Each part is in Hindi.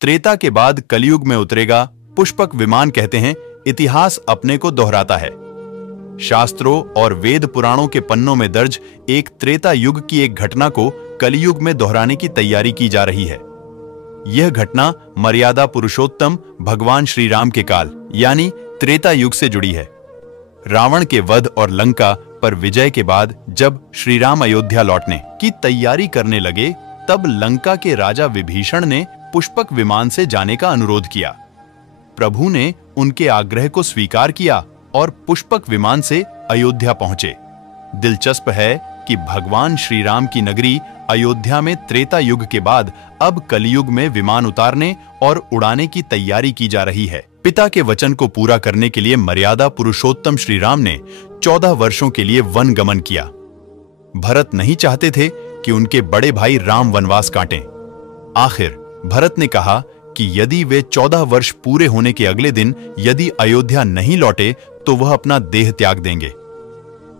त्रेता के बाद कलयुग में उतरेगा पुष्पक विमान कहते हैं इतिहास अपने को दोहराता है। शास्त्रों और वेद पुराणों के पन्नों में दर्ज एक त्रेता युग की एक घटना को कलयुग में दोहराने की तैयारी की जा रही है। यह घटना मर्यादा पुरुषोत्तम भगवान श्री राम के काल यानी त्रेता युग से जुड़ी है। रावण के वध और लंका पर विजय के बाद जब श्री राम अयोध्या लौटने की तैयारी करने लगे, तब लंका के राजा विभीषण ने पुष्पक विमान से जाने का अनुरोध किया। प्रभु ने उनके आग्रह को स्वीकार किया और पुष्पक विमान से अयोध्या पहुंचे। दिलचस्प है कि भगवान श्री राम की नगरी अयोध्या में त्रेता युग के बाद अब कलयुग में विमान उतारने और उड़ाने की तैयारी की जा रही है। पिता के वचन को पूरा करने के लिए मर्यादा पुरुषोत्तम श्री राम ने 14 वर्षों के लिए वन गमन किया। भरत नहीं चाहते थे कि उनके बड़े भाई राम वनवास काटें। आखिर भरत ने कहा कि यदि वे 14 वर्ष पूरे होने के अगले दिन यदि अयोध्या नहीं लौटे तो वह अपना देह त्याग देंगे।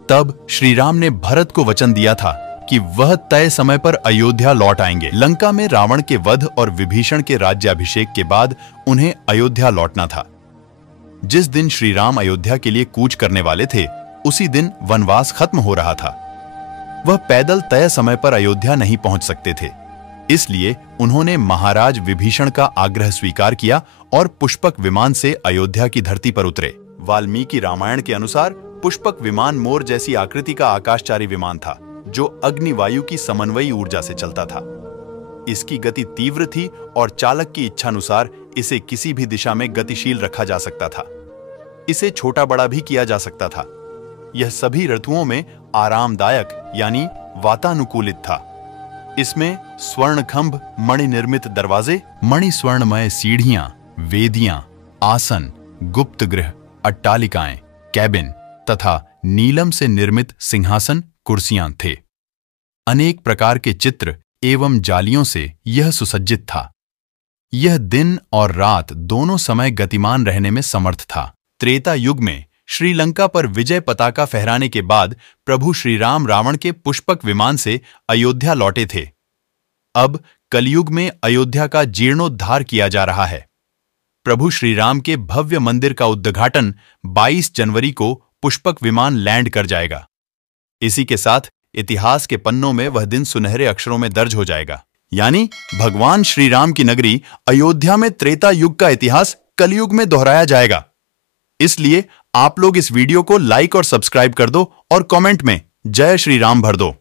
तब श्री राम ने भरत को वचन दिया था कि वह तय समय पर अयोध्या लौट आएंगे। लंका में रावण के वध और विभीषण के राज्याभिषेक के बाद उन्हें अयोध्या लौटना था। जिस दिन श्री राम अयोध्या के लिए कूच करने वाले थे, उसी दिन वनवास खत्म हो रहा था। वह पैदल तय समय पर अयोध्या नहीं पहुंच सकते थे, इसलिए उन्होंने महाराज विभीषण का आग्रह स्वीकार किया और पुष्पक विमान से अयोध्या की धरती पर उतरे। वाल्मीकि रामायण के अनुसार पुष्पक विमान मोर जैसी आकृति का आकाशचारी विमान था, जो अग्निवायु की समन्वयी ऊर्जा से चलता था। इसकी गति तीव्र थी और चालक की इच्छानुसार इसे किसी भी दिशा में गतिशील रखा जा सकता था। इसे छोटा बड़ा भी किया जा सकता था। यह सभी ऋतुओं में आरामदायक यानी वातानुकूलित था। इसमें स्वर्णखंभ मणि निर्मित दरवाजे, मणि स्वर्णमय सीढ़ियां, वेदियां, आसन, गुप्त गृह, अट्टालिकाएं, कैबिन तथा नीलम से निर्मित सिंहासन, कुर्सियां थे। अनेक प्रकार के चित्र एवं जालियों से यह सुसज्जित था। यह दिन और रात दोनों समय गतिमान रहने में समर्थ था। त्रेता युग में श्रीलंका पर विजय पताका फहराने के बाद प्रभु श्री राम रावण के पुष्पक विमान से अयोध्या लौटे थे। अब कलयुग में अयोध्या का जीर्णोद्धार किया जा रहा है। प्रभु श्री राम के भव्य मंदिर का उद्घाटन 22 जनवरी को पुष्पक विमान लैंड कर जाएगा। इसी के साथ इतिहास के पन्नों में वह दिन सुनहरे अक्षरों में दर्ज हो जाएगा, यानी भगवान श्री राम की नगरी अयोध्या में त्रेता युग का इतिहास कलयुग में दोहराया जाएगा। इसलिए आप लोग इस वीडियो को लाइक और सब्सक्राइब कर दो और कमेंट में जय श्री राम भर दो।